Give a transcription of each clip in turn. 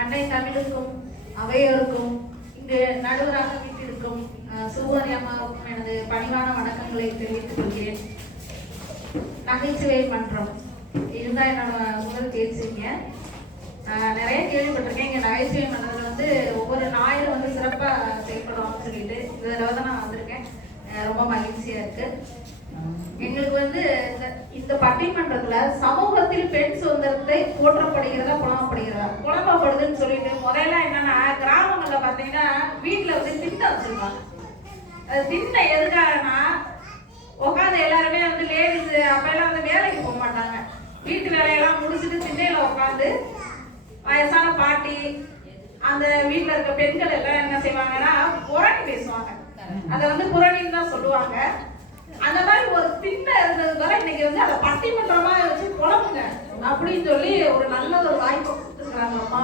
அன்னை தமிழுக்கும் அவையோருக்கும் இங்கு நடுவராக வீட்டிற்கும் சுகோனி அம்மாவுக்கும் எனது பணிவான வணக்கங்களை தெரிவித்துக் கொள்கிறேன். நகைச்சுவை மன்றம் இதுதான் என்னோட முதல் பேசுறீங்க. நிறைய கேள்விப்பட்டிருக்கேன். இங்கே நகைச்சுவை மன்றத்தில் வந்து ஒவ்வொரு ஞாயிறு வந்து சிறப்பாக செயல்படுவாங்கன்னு சொல்லிட்டு இதில் தான் நான் வந்திருக்கேன். ரொம்ப மகிழ்ச்சியாக இருக்கு. எங்களுக்கு வந்து இந்த பட்டிமன்றத்துல சமூகத்தில் பெண் சுதந்திரத்தை போற்றப்படுகிறதா புலம்பப்படுகிறதா? புலம்பப்படுதுன்னு சொல்லிட்டு முதல்ல என்னன்னா, கிராமங்கள்ல பாத்தீங்கன்னா வீட்டுல வந்து திண்ணை வச்சிருப்பாங்க. அது திண்ணை எதுக்காகனா, உட்காந்து எல்லாருமே வந்து லேடிஸ் அப்ப எல்லாம் வந்து வேலைக்கு போக மாட்டாங்க. வீட்டு வேலையெல்லாம் முடிச்சுட்டு திண்ணையில உட்காந்து வயசான பாட்டி அந்த வீட்டுல இருக்க பெண்கள் எல்லாம் என்ன செய்வாங்கன்னா புரணி பேசுவாங்க. அதை வந்து புரணின்னு தான் சொல்லுவாங்க. அந்த மாதிரி ஒரு திண்ணை இருந்ததுனால இன்னைக்கு வந்து அதை பட்டிமன்றமா வச்சு புலம்புங்க அப்படின்னு சொல்லி ஒரு நல்ல ஒரு வாய்ப்பு கொடுத்துருக்காங்க அம்மா.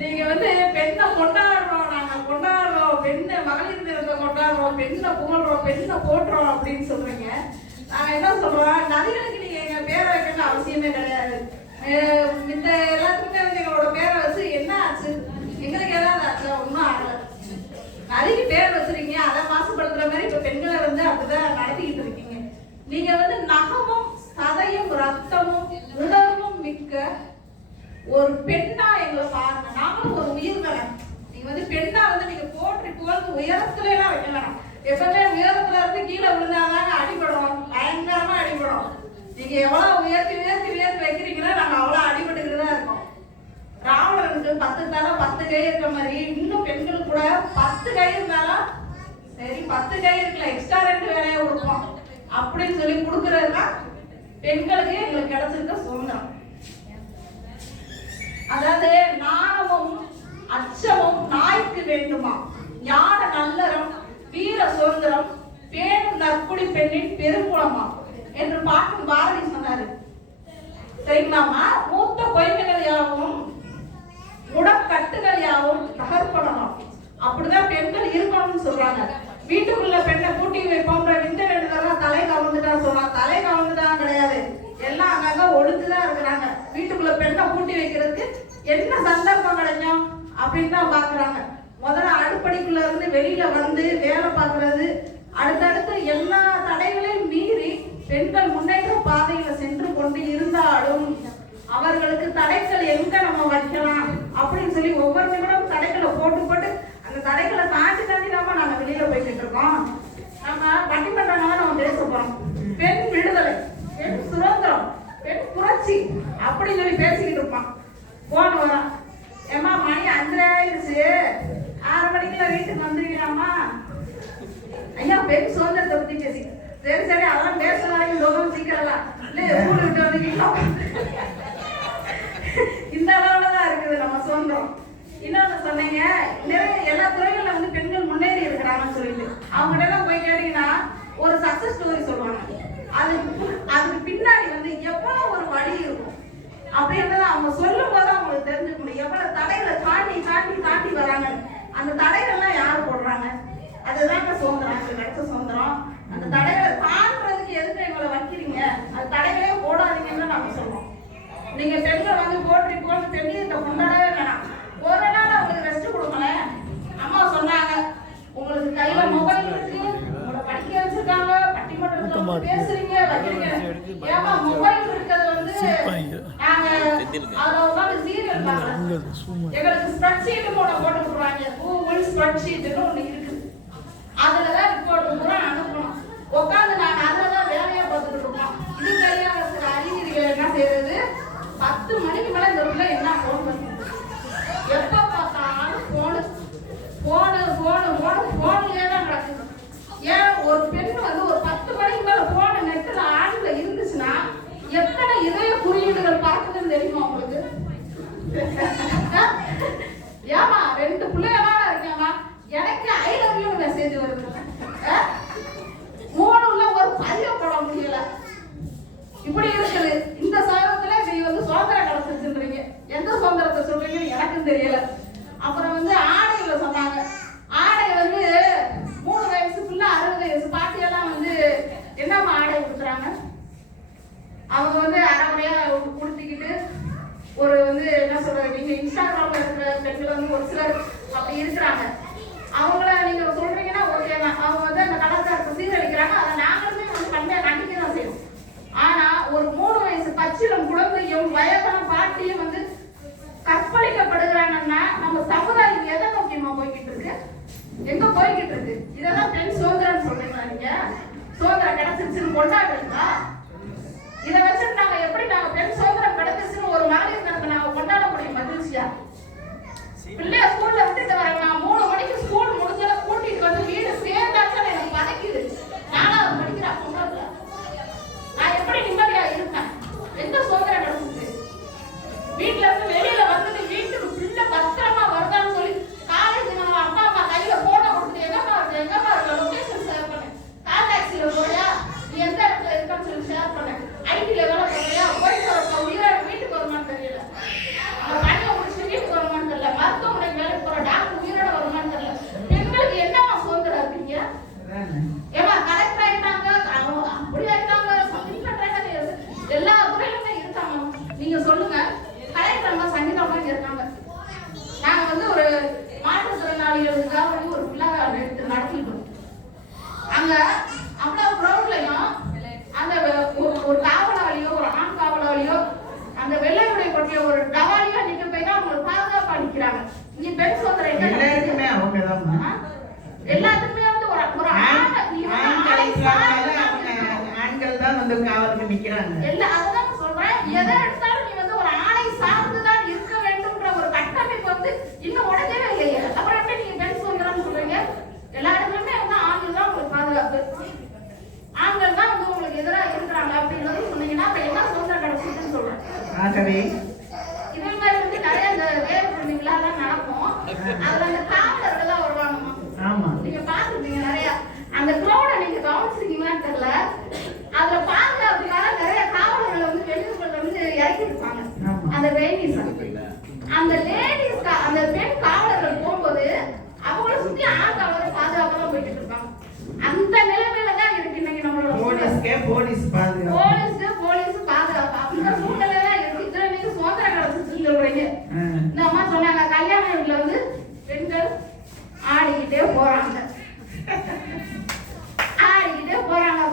நீங்க வந்து பெண்ணை கொண்டாடுறோம், நாங்க கொண்டாடுறோம், பெண்ணை மகளிர் தினத்தை கொண்டாடுறோம், பெண்ணை புகழ்றோம், பெண்ணை போட்டுறோம் அப்படின்னு சொல்றீங்க. நாங்க என்ன சொல்றோம், நதிகளுக்கு நீங்க எங்க பேரை வைக்கணும்னு அவசியமே கிடையாது. இந்த எல்லாத்துக்குமே வந்து எங்களோட பேரை வச்சு என்ன ஆச்சு, எங்களுக்கு ஏதாவது ஆச்சு? ஒன்றும் ஆகலை. நதிக்கு பேர் வச்சிருக்கீங்க, அதை மாசுபடுத்துற மாதிரி இப்ப பெண்களை வந்து அப்படிதான் நடத்திக்கிட்டு இருக்கீங்க. நீங்க வந்து நகமும் சதையும் ரத்தமும் உணர்வும் மிக்க ஒரு பெண்ணா எங்களை பாருங்க. நாங்களும் ஒரு உயிர் தானே. நீங்க வந்து பெண்ணா வந்து நீங்க போற்றி புகழ்ந்து உயரத்துல எல்லாம் வைக்க வேணாம். எப்பவுமே உயரத்துல இருந்து கீழே விழுந்தாதாங்க அடிபடும், பயங்கரமா அடிபடும். நீங்க எவ்வளவு உயர்த்தி உயர்த்தி உயர்த்தி வைக்கிறீங்களோ நாங்க அவ்வளவு அடிபட்டுக்கிறதா இருக்கோம். ராவணனுக்கு 10 தலை 10 கை இருக்க மாதிரி இன்னும் பெண்களுக்கு கூட 10 கை இருந்தாலும் சரி, 10 கை இருக்கல, எக்ஸ்ட்ரா 2 வேலையை கொடுப்போம் அப்படின்னு சொல்லி கொடுக்கறதுதான் பெண்களுக்கு எங்களுக்கு கிடைச்சிருக்க சுதந்திரம். அதாவது நாணமும் அச்சமும் நாய்க்கு வேண்டுமா, ஞான நல்லறம் வீர சுதந்திரம் பேணும் நற்குடி பெண்ணின் பெருங்குளமா என்று பாட்டும் பாரதி சொன்னாரு. சரிங்களாமா? மூத்த பொய்மைகள் யாவும் உடற்கட்டுகள் யாவும் தகர்ப்படணும், அப்படிதான் பெண்கள் இருக்கணும்னு சொல்றாங்க. வீட்டுக்குள்ள பெண்ணை கூட்டி வைப்போம்ன்ற விந்த வேண்டுதெல்லாம் தலை கவர்ந்துட்டான்னு சொல்றாங்க. தலை கவர்ந்துட்டான் கிடையாது, எல்லாம் அங்கங்க ஒழுங்குதான் இருக்கிறாங்க. வீட்டுக்குள்ள பெண்ணை கூட்டி வைக்கிறதுக்கு என்ன சந்தர்ப்பம் கிடைக்கும் அப்படின்னு தான் பாக்குறாங்க. முதல்ல அடுப்படிக்குள்ள இருந்து வெளியில வந்து வேலை பார்க்கறது, அடுத்தடுத்து எல்லா தடைகளையும் மீறி பெண்கள் முன்னேற்ற பாதையில சென்று கொண்டு இருந்தாலும் அவர்களுக்கு தடைகள் எங்க நம்ம வைக்கலாம் அப்படின்னு சொல்லி ஒவ்வொரு நிமிடம் தடைகளை போட்டு போட்டு அந்த தடைகளை தாண்டி தாண்டி தான் நாங்க வெளியில போய்கிட்டு இருக்கோம். நம்ம பட்டிமன்றங்கள நம்ம பேச போறோம். பெண் விடுதலை, பெண் சுதந்திரம், பெண் புரட்சி அப்படின்னு சொல்லி பேசிக்கிட்டு இருப்போம். போன வரோம், ஏமா மணி 5 ஆயிடுச்சு, 6 மணிக்குள்ள வீட்டுக்கு வந்துருக்கீங்களாமா? ஐயா பெண் சுதந்திரத்தை பத்தி பேசி சரி சரி அதெல்லாம் பேச வரைக்கும் லோகம் சீக்கிரலாம் இல்ல ஸ்கூல் விட்டு வந்துக்கிட்டோம். இந்த அளவுலதான் இருக்குது நம்ம சுதந்திரம். இன்னொன்னு சொன்னீங்க, நிறைய எல்லா துறைகள்ல வந்து பெண்கள் முன்னேறி இருக்கிறாங்கன்னு சொல்லிட்டு அவங்ககிட்ட எல்லாம் போய் கேட்டீங்கன்னா ஒரு சக்சஸ் ஸ்டோரி சொல்லுவாங்க. அதுக்கு பின்னாடி வந்து எவ்வளவு ஒரு வழி இருக்கும் அப்படின்றத அவங்க சொல்லும் போது அவங்களுக்கு தெரிஞ்சுக்க முடியும். எவ்வளவு தடைகளை தாண்டி தாண்டி தாண்டி வராங்க. அந்த தடைகள்லாம் யார் போடுறாங்க? அதுதாங்க சுதந்திரம், கிடைச்ச சுதந்திரம். அந்த தடைகளை தாண்டுறதுக்கு எதுக்கு எங்களை வைக்கிறீங்க? அந்த தடைகளே போடாதீங்கன்னு நாங்க சொல்றோம். நீங்க பெண்கள் வந்து போற்றி போட்டு பெண்ணியத்தை கொண்டாடவே வேணாம். ஒரு நாள் அவங்களுக்கு ரெஸ்ட் கொடுக்கல. அம்மா சொன்னாங்க, உங்களுக்கு கையில மொபைல் இருக்கு, உங்களை படிக்க வச்சிருக்காங்க, பட்டிமன்றத்துல பேசுறீங்க வைக்கிறீங்க. ஏமா மொபைல் இருக்கிறது வந்து நாங்க அதுல உட்காந்து சீரியல் பார்க்கறோம். எங்களுக்கு ஸ்ப்ரெட் ஷீட் போட்டு கொடுக்குறாங்க. கூகுள் ஸ்ப்ரெட் ஷீட்னு ஒண்ணு இருக்கு. அதுலதான் ரிப்போர்ட் பூரா அனுப்பணும். உட்காந்து நாங்க அதுலதான் வேலையா பார்த்துட்டு இருக்கோம். இது கையா இருக்கிற அறிஞர்கள் என்ன செய்யறது, 10 மணிக்கு மேல இந்த ரூம்ல என்ன போன் பண்ணுது, எப்ப பார்த்தாலும் போனு போனு போனு போனு போன்லயே தான் நடக்குது. ஏன் ஒரு பெண் வந்து ஒரு 10 மணிக்கு மேல போன நெட்ல ஆன்ல இருந்துச்சுன்னா எத்தனை இதய குறியீடுகள் பார்க்குதுன்னு தெரியுமா உங்களுக்கு? ஏமா 2 பிள்ளைகளா இருக்கேமா, எனக்கு ஐ லவ் யூ மெசேஜ் வருது. நீங்க இன்ஸ்டாகிராம்ல இருக்கிற பெண்கள் வந்து ஒரு சிலர் அப்படி இருக்கிறாங்க. அவங்கள நீங்க சொல்றீங்கன்னா ஓகே தான், அவங்க வந்து அந்த கலாச்சாரத்தை சீரழிக்கிறாங்க. அதை நாங்களுமே வந்து கண்டிப்பா கண்டிக்க தான் செய்யணும். ஆனா ஒரு 3 வயசு பச்சிலம் குழந்தையும் வயதான பாட்டியும் வந்து கற்பழிக்கப்படுகிறாங்கன்னா நம்ம சமுதாயம் எதை நோக்கியமா போய்கிட்டு இருக்கு, எங்க போய்கிட்டு இருக்கு? இதெல்லாம் பெண் சுதந்திரம் சொல்றீங்களா? நீங்க சுதந்திரம் கிடைச்சிருச்சுன்னு கொண்டாடுறீங்களா? இதை வச்சுட்டு நாங்க எப்படி நாங்க பெண் சுதந்திரம் கிடைச்சிருச்சுன்னு ஒரு மகளிர் தினத்தை நாங்க கொண்டாட முடியும் மகிழ்ச்சியா? பிள்ளைய ஸ்கூல்ல விட்டுட்டு வரேன், நான் 3 மணிக்கு ஸ்கூல் முடிஞ்சத கூட்டிட்டு வந்து வீடு சேர்ந்தாச்சும் எனக்கு பதைக்குது. 4வது படிக்கிற பொண்ணு நான் எப்படி நிம்மதியா இருக்கேன்? எந்த சுதந்திரம் கிடைச்சிச்சு? வீட்டுல இருந்து வெளியில வந்துட்டு வீட்டுக்கு பிள்ளை பத்திரமா வருதான்னு சொல்லி காலேஜ் நான் அப்பா அம்மா கையில போன கொடுத்து எங்கப்பா இருக்க லொகேஷன் ஷேர் பண்ணேன். கால் டாக்ஸில போறியா, நீ எந்த இடத்துல இருக்கான்னு சொல்லி ஷேர் பண்ணேன். ஐடில வேலை போறியா, போயிட்டு வரப்ப உயிரோட வீட்டுக்கு வருமானு தெரியல, அவன் பணியை முடிச்சு வீட்டுக்கு வருமானு தெரியல, மருத்துவமனைக்கு வேலைக்கு போற டாக்டர் உயிரோட வருமானு தெரியல. பெண்களுக்கு என்னவா சுதந்திரம் இருக்கீங்க? ஏமா கலெக்டர் ஆயிட்டாங்க, அப்படி ஆயிட்டாங்க, எல்லா துறையிலுமே இருக்காங்க. நீங்க சொல்லுங்க, கலெக்டர் அம்மா சங்கீதா அம்மா இருக்காங்க. நாங்க வந்து ஒரு மாற்றுத்திறனாளிகளுக்காக வந்து ஒரு விழா எடுத்து நடத்திட்டோம். அங்க அவ்வளவு கிரௌண்ட்லயும் அந்த ஒரு காவலாளியோ ஒரு ஆண் காவலாளியோ அந்த வெள்ளை உடை கொட்டிய ஒரு டவாலியோ நிக்க போய் தான் அவங்களுக்கு பாதுகாப்பா நிக்கிறாங்க. இங்க பெண் சுதந்திரம் எல்லாத்துக்குமே வந்து ஒரு ஆண்கள் தான் வந்து காவலுக்கு நிக்கிறாங்க. அதுதான் சொல்றேன், எதை எடுத்தாலும் நீ வந்து ஒரு ஆணை சார்ந்துதான் இருக்க வேண்டும்ன்ற ஒரு கட்டமைப்பு வந்து இன்னும் உடனே இல்லையே. அப்புறம் எப்படி நீங்க பெண் சுதந்திரம் சொல்றீங்க? எல்லா இடத்துலயுமே வந்து ஆண்கள் தான் உங்களுக்கு பாதுகாப்பு, ஆண்கள் தான் வந்து உங்களுக்கு எதிராக இருக்கிறாங்க அப்படின்றது சொன்னீங்கன்னா அப்ப என்ன சுதந்திரம் கிடைச்சிட்டுன்னு சொல்றேன். ஆகவே இதே மாதிரி வந்து நிறைய இந்த வேறு விழாலாம் நடக்கும். அதுல அந்த காவலர்கள் தான் வருவாங்கம்மா. ஆமா, நீங்க பாத்துருப்பீங்க நிறைய. அந்த கிரௌட நீங்க கவனிச்சிருக்கீங்களான்னு தெரியல, அதுல பாதுகாப்புக்காக நிறைய காவலர்களை வந்து வெளியூர்ல வந்து இறக்கி இருப்பாங்க. அந்த லேடிஸ் அந்த லேடிஸ் அந்த பெண் காவலர்கள் போகும்போது அவங்கள சுத்தி ஆண் காவலர் பாதுகாப்பா தான் போயிட்டு இருப்பாங்க. அந்த நிலைமையில தான் இருக்கு இன்னைக்கு நம்மளோட போலீஸ் பாதுகாப்பு. அந்த சூழ்நிலை தான் இருக்கு. இதுல நீங்க சுதந்திரம் கிடைச்சிச்சுன்னு சொல்றீங்க. இந்த அம்மா சொன்னாங்க கல்யாண வீட்டுல வந்து பெண்கள் ஆடிக்கிட்டே போறாங்க,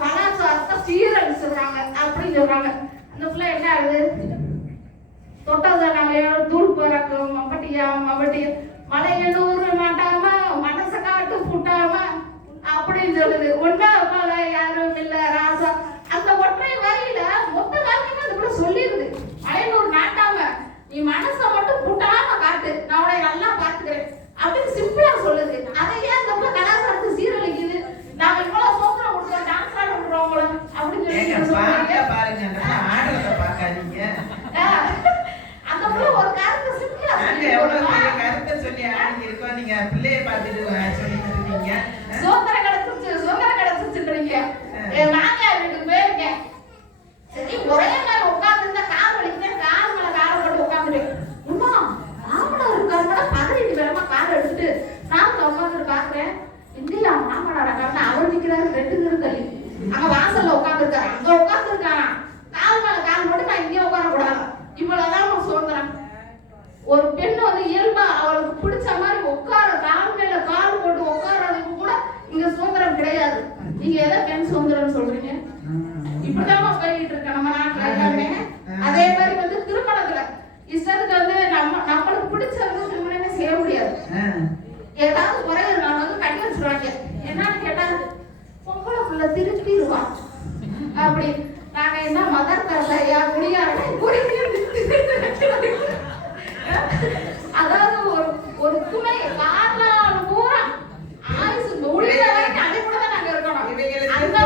கலாச்சாரத்தை சீரழிச்சுறாங்க அப்படின்னு சொல்றாங்க. அந்த பிள்ளை என்ன ஆகுது? தொட்டதனால தூள் பிறக்கும் மம்பட்டியா மலையனூர் மாட்டாம மனச காட்டு புட்டாம அப்படின்னு சொல்லுது. ஒன்னா போல யாரும் இல்ல ராசா, அந்த ஒற்றை வரியில மொத்த காலமே அந்த பிள்ளை சொல்லிடுது. மலையனூர் நாட்டாம நீ மனச மட்டும் புட்டாம காட்டு, நான் உடைய நல்லா பாத்துக்கிறேன் அப்படின்னு சிம்பிளா சொல்லுது. அதை ஏன் அந்த பிள்ளை கலாச்சாரத்தை சீரழிக்குது? நாங்க இவ்வளவு சோத்திரம் கொடுத்தோம், டான்ஸ் ஆட விடுறோம் அப்படின்னு சொல்லி பாருங்க, ஆடுறத பாக்காதீங்க. அந்த பிள்ளை ஒரு கருத்து சிம்பிளா கருத்தை சொல்லி ஆடி இருக்கோம். நீங்க பிள்ளைய பார்த்துட்டு சொல்லிட்டு இருக்கீங்க சுதந்திரம் கிடைச்சிச்சுன்றீங்க. என் மாமியார் வீட்டுக்கு போயிருக்கேன். சரி, ஒரே மாதிரி உட்காந்துருந்தா கால் வலிக்குது, கால் மேல கால் போட்டு உட்காந்துட்டேன். உமா மாமனார் இருக்காருன்னா 18 பேரமா கால் எடுத்துட்டு நான் உட்காந்துட்டு பாக்குறேன். இல்லையா மாமனார் இருக்காருன்னா அவர் நிக்கிறாரு 2 தெரு தள்ளி. அங்க வாசல்ல உட்காந்துருக்காரு, அங்க உட்காந்துருக்கானா கால் மேல கால் போட்டு நான் இங்கே உட்கார கூடாது. இவ்வளவுதான் சுதந்திரம். ஒரு பெண் வந்து இயல்பா அவளுக்கு பிடிச்ச மாதிரி உட்கார கால் மேல கால் போட்டு உட்காரதுக்கு கூட இங்க சுதந்திரம் கிடையாது. நீங்க எதை பெண் சுதந்திரம் சொல்றீங்க? இப்படிதான் போயிட்டு இருக்க நம்ம நாட்டுல எல்லாமே. அதே மாதிரி வந்து திருமணத்துல இஷ்டத்துக்கு வந்து நம்மளுக்கு பிடிச்ச வந்து திருமணமே செய்ய முடியாது. ஏதாவது குறைய நான் வந்து கட்டி வச்சுருவாங்க. என்னன்னு கேட்டா பொம்பளை புள்ள திருப்பிடுவா அப்படி. நாங்க என்ன மதர் தரலையா குடியாரனை அதாவது ஒரு துணை வாழ்நாள் பூரா ஆயுசு முடிந்த வரைக்கும் அதை கூட தான் நாங்க இருக்கணும். அந்த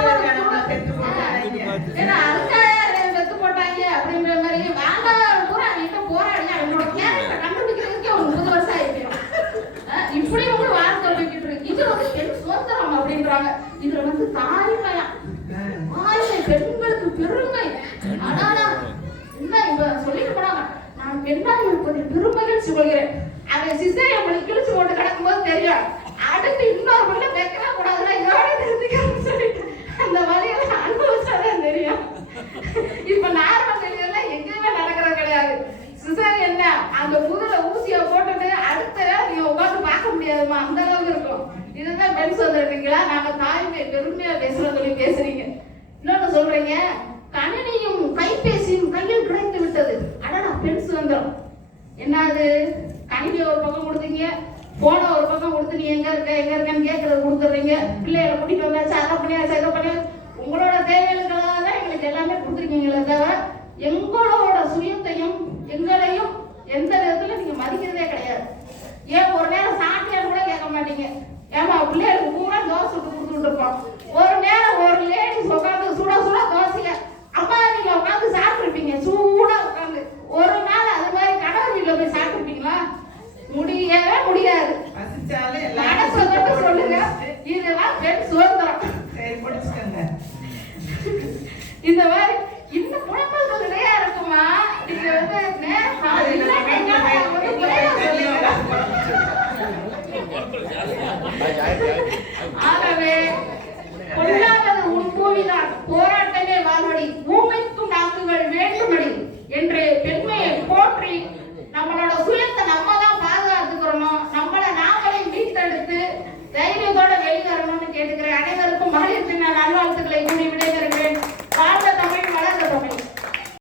ஏன்னா அதுக்காக வெத்து போட்டாங்க அப்படின்ற மாதிரி வாழ்நாள் பூரா அவங்க போராடி அவங்களோட கேரக்டர் கண்டுபிடிக்கிறதுக்கே ஒரு 30 வருஷம் ஆயிடும். இப்படி ஒரு வார்த்தை போய்கிட்டு இருக்கு. இது வந்து பெண் சுதந்திரம் அப்படின்றாங்க. இதுல வந்து தாய்மையா பெண்களுக்கு பெருமை. ஆனா என்ன இப்ப சொல்லிட்டு போனாங்க, நான் பெண்ணாக இருப்பதை பெருமகிழ்ச்சி கொள்கிறேன். அதை சிசேரியன் கிழிச்சு போட்டு கிடக்கும் போது தெரியும், அடுத்து இன்னொரு பிள்ளை வைக்கவே கூடாதுன்னா இதோட நிறுத்திக்கணும்னு சொல்லிட்டு அந்த வழியெல்லாம் அனுபவிச்சாதான் தெரியும். இப்ப நார்மல் டெலிவரிலாம் எங்கேயுமே நடக்கிறது கிடையாது. சிசேரியன் அந்த முதல பெண் சுதந்திரங்களா? நாங்க தாய்மை பெருமையா பேசுறோம் சொல்லி பேசுறீங்க. இன்னொன்னு சொல்றீங்க, கணினியும் கைபேசியும் கையில் கிடைத்து விட்டது. அடடா, பெண் சுதந்திரம் என்னது? கணினி ஒரு பக்கம் கொடுத்தீங்க, போன ஒரு பக்கம் கொடுத்து நீ எங்க இருக்கன்னு கேட்கறது கொடுத்துறீங்க. பிள்ளைகளை கூட்டிட்டு வந்தாச்சு, அதை பண்ணியாச்சு, இதை பண்ணியாச்சு. உங்களோட தேவைகளுக்காக தான் எங்களுக்கு எல்லாமே கொடுத்துருக்கீங்களே தவிர எங்களோட சுயத்தையும் எங்களையும் எந்த விதத்துல நீங்க மதிக்கிறதே கிடையாது. ஏன் ஒரு நேரம் சாப்பிட்டியான்னு கூட கேட்க மாட்டீங்க. ஏமா பிள்ளைகளுக்கு பூரா தோசை சுட்டு கொடுத்துட்டு இருப்போம். ஒரு நேரம் ஒரு லேடிஸ் உட்காந்து சுட சுட தோசைய அம்மா நீங்க உட்காந்து சாப்பிட்டுருப்பீங்க, சூடா உட்காந்து. ஒரு நாள் அது மாதிரி கணவர் வீட்டுல போய் சாப்பிட்டுருப்பீங்களா? முடியவே முடியாது. சொல்லுங்க, இதெல்லாம் பெண் சுதந்திரம். இந்த மாதிரி இந்த குழப்பங்கள் நிறைய இருக்குமா? நீங்க ஆகவே கொல்லாதது உன் பூமிதான், போராட்டமே வாழ்வடி, பூமிக்கும் நாக்குகள் வேண்டுமடி என்று பெண்மையை போற்றி நம்மளோட சுயத்தை நம்ம தான் பாதுகாத்துக்கிறோம். நம்மளை நாமளே மீட்டெடுத்து தைரியத்தோட வெளிவரணும்னு கேட்டுக்கிறேன். அனைவருக்கும் மகளிர் தின நல்வாழ்த்துக்களை கூறி விடைபெறுகிறேன்.